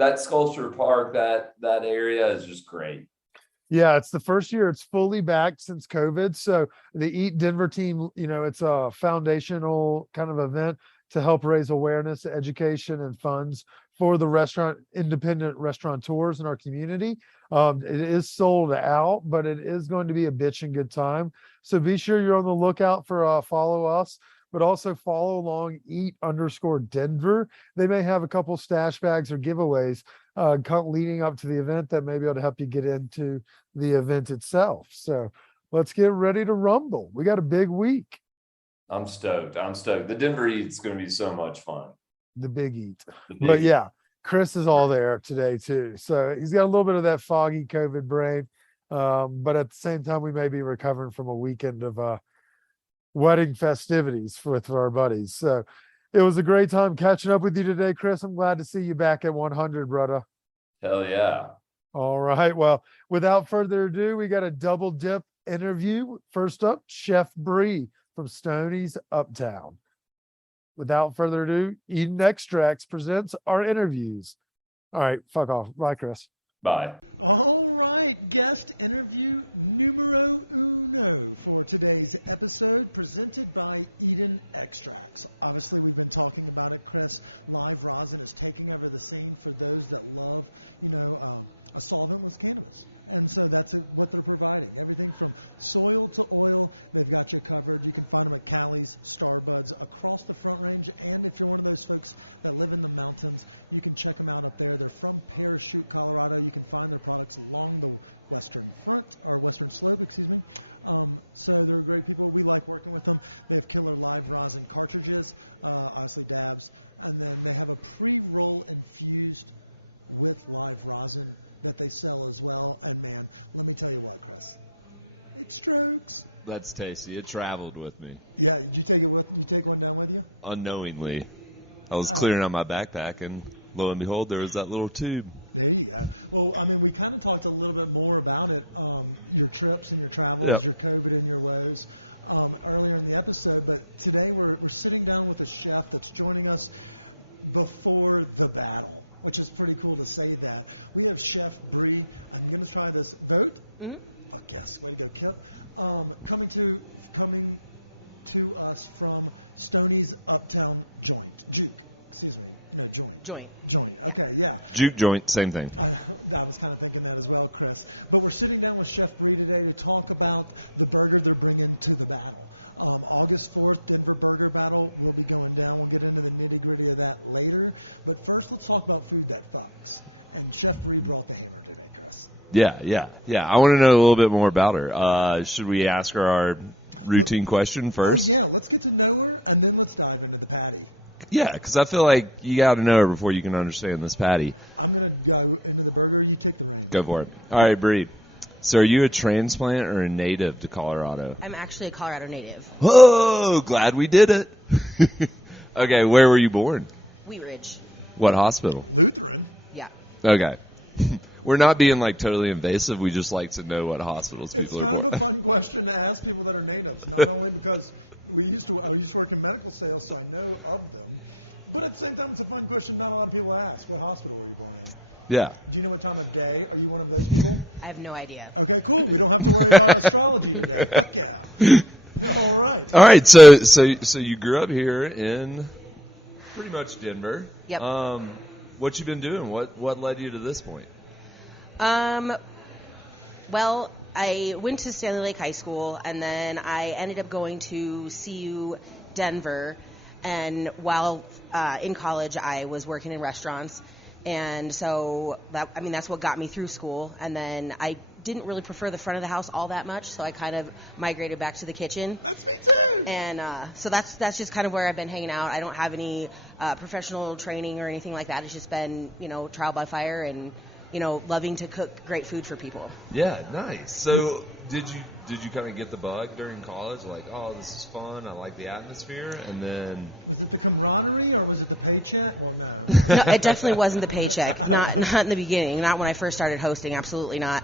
that Sculpture Park, that area is just great. Yeah, it's the first year it's fully back since COVID. So the Eat Denver team, it's a foundational kind of event to help raise awareness, education, and funds for the independent restaurateurs in our community. It is sold out, but it is going to be a bitchin' good time. So be sure you're on the lookout for follow us, but also follow along Eat_Denver. They may have a couple stash bags or giveaways leading up to the event that may be able to help you get into the event itself. So let's get ready to rumble. We got a big week. I'm stoked. The Denver Eat's going to be so much fun. The big eat. But yeah, Chris is all there today too. So he's got a little bit of that foggy COVID brain. But at the same time, we may be recovering from a weekend of wedding festivities with our buddies. So it was a great time catching up with you today, Chris. I'm glad to see you back at 100, brother. Hell yeah. All right. Well, without further ado, we got a double dip interview. First up, Chef Bree from Stoney's Uptown. Without further ado, Eden Extracts presents our interviews. All right. Fuck off. Bye, Chris. Bye. All right, guest interview numero uno for today's episode, presented by Eden Extracts. Obviously, we've been talking about it, Chris. Live rosin is taking over the scene for those that love, a solventless cannabis. And so that's what they're providing. Everything from soil to oil, they've got you covered. You can find them at Cali's, Starbuds, across the Front Range. And if you're one of those folks that live in the mountains, you can check them out up there. They're from Parachute, Colorado. You can find their products along the western slope, so they're great people. We like working with them. They have killer live rosin cartridges, obviously dabs. And then they have a pre-roll infused with live rosin that they sell as well. And man, let me tell you what, Chris, it strokes. That's tasty. It traveled with me. Yeah, did you take one down with you? Unknowingly. I was clearing out my backpack, and lo and behold, there was that little tube. There you go. Well, I mean, we kind of talked a little bit more about it, your trips and your travels, your COVID and your woes, earlier in the episode. But today we're sitting down with a chef that's joining us before the battle, which is pretty cool to say that. We have Chef Bree. I'm going to try this. Vote? Mm-hmm. Fuck yes. Way to go, Kip. Coming to us from Stoney's Uptown Juke. Excuse me. No, joint. Joint. Okay, yeah. Juke joint, same thing. I was kind of thinking that as well, Chris. But we're sitting down with Chef Bree today to talk about the burger they're bringing to the battle. August 4th, Denver Burger Battle will be going down. We'll get into the nitty-gritty of that later. But first, let's talk about food that fucks. And Chef Bree brought the hammer today, Chris. Yeah. I want to know a little bit more about her. Should we ask her our routine question first? Oh, yeah. Let's get to know her, and then let's dive into the patty. Yeah, because I feel like you got to know her before you can understand this patty. I'm going to go into the burger. You take the reins. Go for it. All right, Bree. So are you a transplant or a native to Colorado? I'm actually a Colorado native. Oh, glad we did it. Okay, where were you born? Wheat Ridge. What hospital? Lutheran. Yeah. Okay. We're not being totally invasive. We just like to know what hospitals people are born. It's kind of a fun question to ask people that are natives, not only because I used to work in medical sales, so I know of them, but at the same time, it's a fun question not a lot of people ask. What hospital were you born in? Yeah. Do you know what time of day? Are you one of those people? I have no idea. Okay, cool. We don't have to worry about astrology today. Fuck yeah. All right. All right. So you grew up here in pretty much Denver. Yep. What you been doing? What led you to this point? Well, I went to Stanley Lake High School, and then I ended up going to CU Denver. And while in college, I was working in restaurants. And so that's what got me through school. And then I didn't really prefer the front of the house all that much, so I kind of migrated back to the kitchen. That's me too. And so that's just kind of where I've been hanging out. I don't have any professional training or anything like that. It's just been, trial by fire and, loving to cook great food for people. Yeah, nice. So did you kind of get the bug during college? Like, oh, this is fun. I like the atmosphere. And then was it the camaraderie or was it the paycheck? Well, no. No, it definitely wasn't the paycheck. Not in the beginning. Not when I first started hosting. Absolutely not.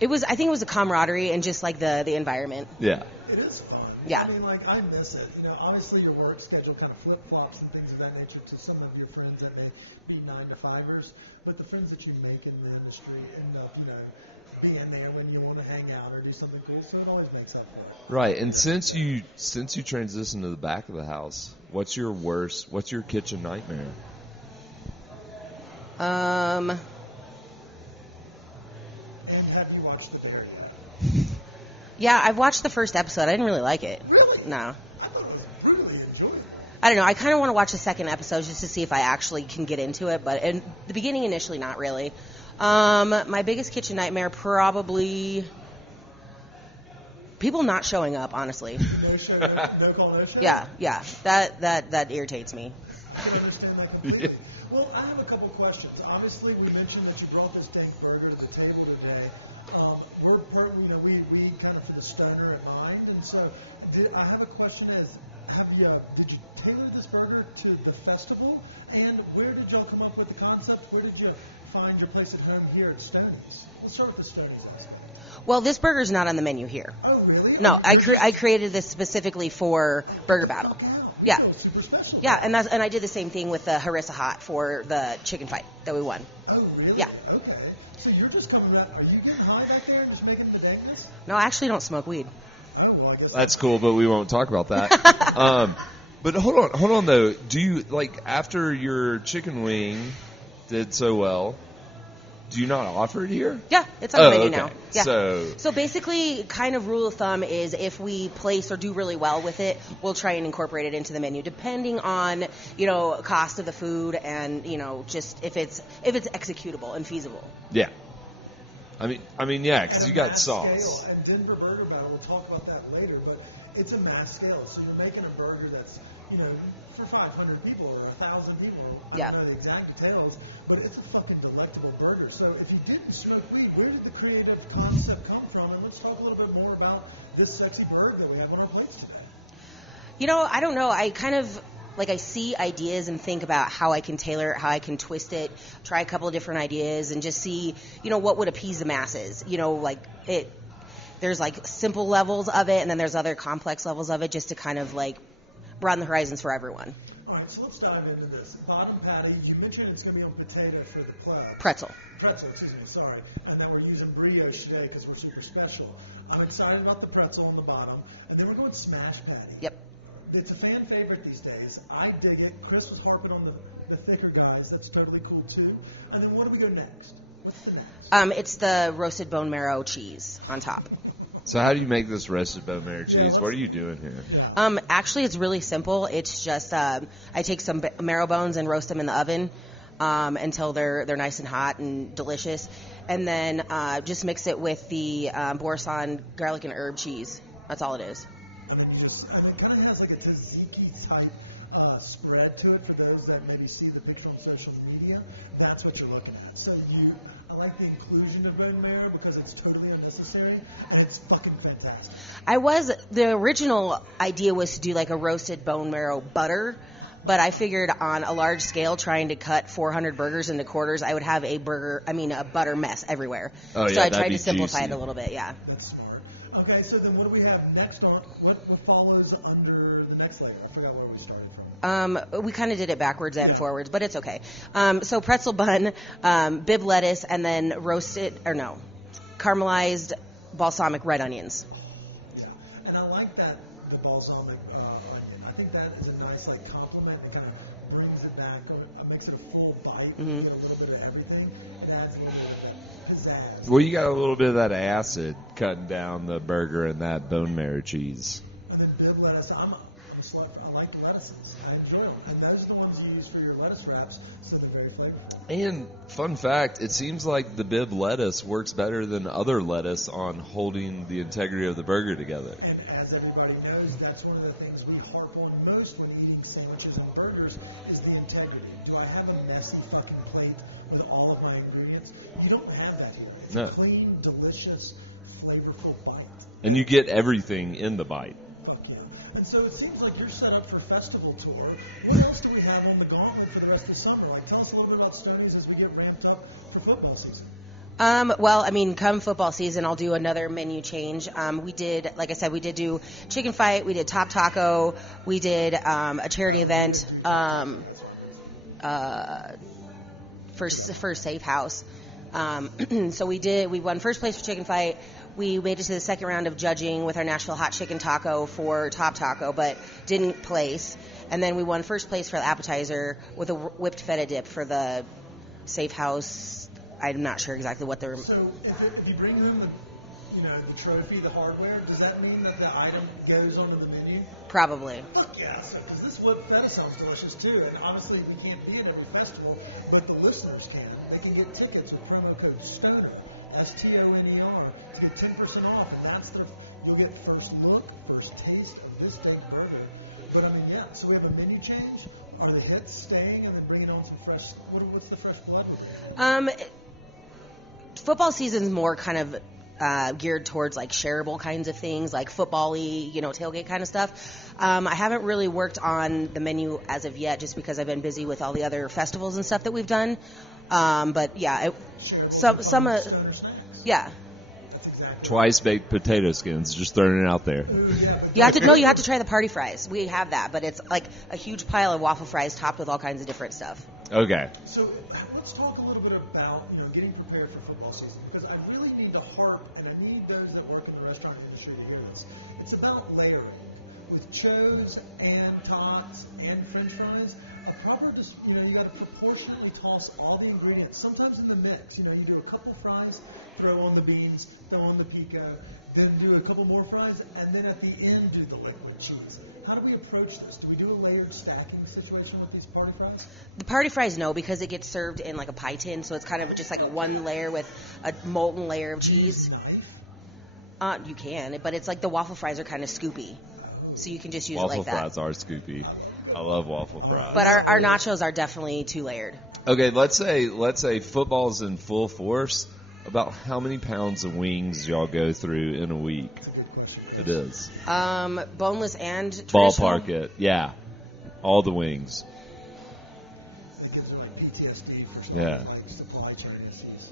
I think it was the camaraderie and just like the environment. Yeah. It is fun. Yeah. I mean, like, I miss it. You know, obviously your work schedule kind of flip-flops and things of that nature to some of your friends that may be 9-to-5ers, but the friends that you make in the industry end up, you know, being there when you want to hang out or do something cool, so it always makes up for it. Right. Where And your since head's at. you transitioned to the back of the house, what's your kitchen nightmare? And have you watched The Bear yet? Yeah, I've watched the first episode. I didn't really like it. Really? No. I thought it was brutally enjoyable. I don't know. I kind of want to watch the second episode just to see if I actually can get into it. But in the beginning, initially, not really. My biggest kitchen nightmare, probably people not showing up, honestly. The no-show, no call, no-show? Yeah. That irritates me. I can understand that completely. Well, I have a couple questions. Obviously, we mentioned that you brought this dank burger to the table today. We kind of for the stoner at mind, and so I have a question: did you tailor this burger to the festival? And where did y'all come up with the concept? Where did you find your place at home here at Stoney's? Let's start with the Stoney's aspect. Well, this burger's not on the menu here. Oh, really? No, I created this specifically for Burger Get the Battle. fuck out! We feel super special. Yeah, now. and I did the same thing with the harissa hot for the chicken fight that we won. Oh, really? Yeah. Okay. So you're just coming back. Are you getting high back there and just making the dankness? No, I actually don't smoke weed. Oh, well, I guess That's cool, but we won't talk about that. But hold on though. Do you after your chicken wing did so well? Do you not offer it here? Yeah, it's on the menu okay. now. Yeah. So basically, kind of rule of thumb is if we place or do really well with it, we'll try and incorporate it into the menu, depending on cost of the food and just if it's executable and feasible. yeah. I mean, yeah, at because a you got mass sauce. scale. And Denver Burger Battle, we'll talk about that later, but it's a mass scale. So you're making a burger that's, for 500 people or 1,000 people, or I don't know the exact details, but it's a fucking delectable burger. So if you didn't smoke weed, where did the creative concept come from? And let's talk a little bit more about this sexy burger that we have on our plates today. I don't know. I kind of I see ideas and think about how I can tailor it, how I can twist it, try a couple of different ideas, and just see, what would appease the masses. There's simple levels of it, and then there's other complex levels of it, just to kind of broaden the horizons for everyone. All right, so let's dive into this. Bottom patty, you mentioned it's going to be on potato for the plebs. Pretzel, excuse me, sorry. And that we're using brioche today because we're super special. I'm excited about the pretzel on the bottom. And then we're going smash patty. Yep. It's a fan favorite these days. I dig it. Chris was harping on the thicker guys. That's totally cool, too. And then what do we go next? What's the next? It's the roasted bone marrow cheese on top. So how do you make this roasted bone marrow cheese? Yeah, what are you doing here? Yeah. Actually, it's really simple. It's just I take some marrow bones and roast them in the oven until they're nice and hot and delicious, and then just mix it with the Boursin garlic and herb cheese. That's all it is. And then and it kind of has like a tzatziki type spread to it for those that maybe see the picture on social media. That's what you're looking at. So I like the inclusion of bone marrow because it's totally unnecessary and it's fucking fantastic. The original idea was to do a roasted bone marrow butter, but I figured on a large scale, trying to cut 400 burgers into quarters, I would have a butter mess everywhere. Oh, so yeah, I tried that'd to be simplify juicy. it a little bit, yeah. That's smart. Okay, so then what do we have next on what follows under the next layer? I forgot where we started from. We kind of did it backwards and forwards, but it's okay. So pretzel bun, bib lettuce, and then caramelized balsamic red onions. Yeah, and I like that, the balsamic onion. I think that is a nice compliment, and it kind of brings it back, makes it a full bite when you get a little bit of everything. It adds a little bit of that pizzazz. Well, you got a little bit of that acid cutting down the burger and that bone marrow cheese. And then bib lettuce. I'm a slut I like the lettuces. I enjoy them. And those are the ones you use for your lettuce wraps, so they're very flavorful. And fun fact, it seems like the bib lettuce works better than other lettuce on holding the integrity of the burger together. And as everybody knows, that's one of the things we harp on most when eating sandwiches and burgers is the integrity. Do I have a messy fucking plate with all of my ingredients? You don't have that here. It's a clean, delicious, flavorful bite. And you get everything in the bite. Fuck yeah. And so it seems like you're set up for festival tour. What else do we have on the gauntlet for the rest of the summer? Tell us a little bit about Stoney's as we get ramped up for football season. Well, I mean, come football season, I'll do another menu change. We did, like I said, we did do chicken fight. We did Top Taco. We did a charity event. We didn't do Top Taco. That's what I meant. For Safe House. So we won first place for chicken fight. We made it to the second round of judging with our Nashville hot chicken taco for Top Taco, but didn't place. And then we won first place for the appetizer with a whipped feta dip for the Safe House. I'm not sure exactly what they're. So if you bring home the trophy, the hardware, does that mean that the item goes onto the menu? Probably. Fuck yeah! So because this whipped feta sounds delicious too, and obviously we can't be at every festival, but the listeners can. They can get tickets with promo code STONER STONER to get 10% off, and you'll get first look, first taste of this dank burger. But I mean, yeah. So we have a menu change. Are the hits staying, and then bringing on some fresh? What's the fresh blood we're bringing in? Football season's more kind of geared towards like shareable kinds of things, like football-y, tailgate kind of stuff. I haven't really worked on the menu as of yet, just because I've been busy with all the other festivals and stuff that we've done. But yeah, shareable and fun stoner snacks. Yeah. That's exactly Twice baked potato skins, just throwing it out there. Oh yeah, but you have to try the party fries. We have that, but it's like a huge pile of waffle fries topped with all kinds of different stuff. Okay. So let's talk a little bit about getting prepared for football season, because I really need to harp, and I need those that work in the restaurant industry to hear this. It's about layering with Cho's and Tots and French fries. A proper, you got to proportionately toss all the ingredients, sometimes in the mix. You do a couple fries, throw on the beans, throw on the pico, then do a couple more fries, and then at the end do the liquid cheese. How do we approach this? Do we do a layered stacking situation with these party fries? The party fries, no, because it gets served in like a pie tin, so it's kind of just like one layer with a molten layer of cheese. Do you use knife? You can, but it's like the waffle fries are kind of scoopy. Oh. So you can just use waffle it like that. Waffle fries are scoopy. I love waffle fries. All right, but our nachos are definitely 2-layered. Okay, let's say football's in full force. About how many pounds of wings do y'all go through in a week? That's a good question, Chris. It is. Boneless and traditional? Ballpark it. Yeah. All the wings. That gives her like PTSD for all the like supply chain issues.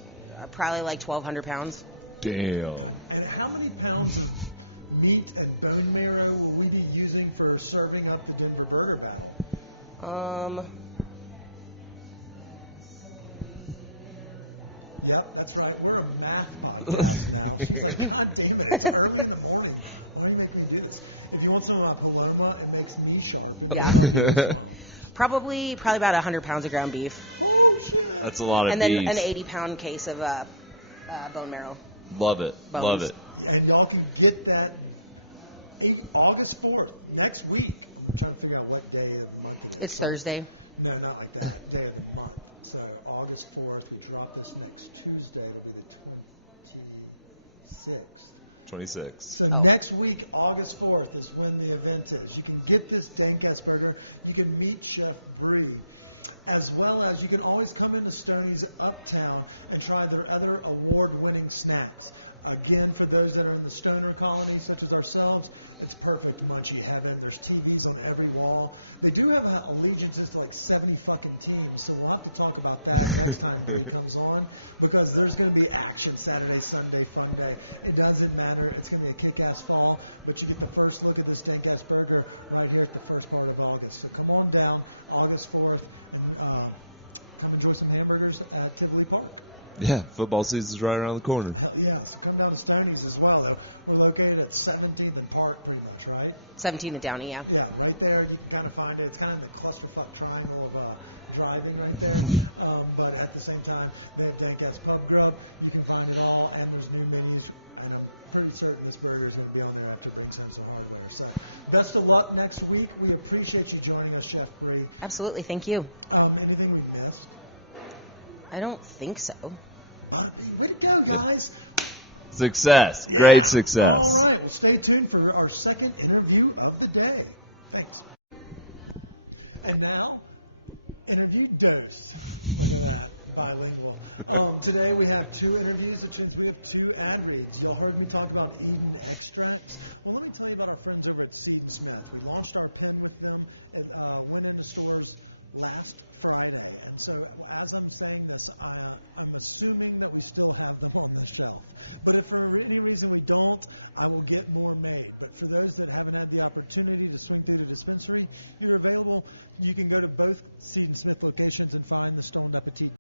Probably like 1,200 pounds. Damn. And how many pounds of meat and bone marrow will we be using for serving up the Denver Burger Battle? Yep, that's right. We're a math podcast now. She's like, God damn it, it's early in the morning. Why are you making me do this? If you want some of my Paloma, it makes me sharp. It may help you as well. Probably about 100 pounds of ground beef. Oh, shit. That's a lot of and beef. then an 80-pound case of bone marrow. Love it. Bones. Love it. And y'all can get that August 4th, next week. I'm trying to figure out what day of the month it is. It's Thursday. No, not like that. Day of the month. So August 4th, we drop this next Tuesday. It'll be the 26th. 26. So next week, August 4th, is when the event is. You can get this dank-ass burger. You can meet Chef Bree. As well as you can always come into Stoney's Uptown and try their other award-winning snacks. Again, for those that are in the stoner colony, such as ourselves, it's perfect munchie heaven. There's TVs on every wall. They do have allegiances to like 70 fucking teams, so we'll have to talk about that next time Bree comes on, because there's going to be action Saturday, Sunday, fun day. It doesn't matter. It's going to be a kick-ass fall, but you get the first look at this dank-ass burger right here at the first part of August. So come on down August 4th and come enjoy some hamburgers at Tivoli Park. Yeah, football season's right around the corner. Hell yeah. So come down to Stoney's as well, though. We're located at 17th and Park, pretty much, right? 17 and Downey, yeah. Yeah, right there. You can kind of find it. It's kind of in the clusterfuck triangle of driving right there. But at the same time, they have dank-ass pub grub. You can find it all, and there's new menus. And I'm pretty certain this burger is going to be on there after it brings home some hardware. So best of luck next week. We appreciate you joining us, Chef Bree. Absolutely. Thank you. Anything we missed? I don't think so. Bada bing. Way to go, guys. Success. Yeah. Great success. All right. Well, stay tuned for our second interview of the day. Thanks. And now, interview dose. Look at that. Bilingual. Today we have 2 interviews, which means we have 2 ad reads. Y'all heard me talk about Eden Extracts. Well, let me tell you about our friends over at Seed & Smith. We launched our pen with them. It went into stores last Friday. And so as I'm saying this, I'm assuming that we still have them on the shelf. But if for any reason we don't, I will get more made. But for those that haven't had the opportunity to swing through the dispensary, you're available. You can go to both Seed and Smith locations and find the Stoned Appetit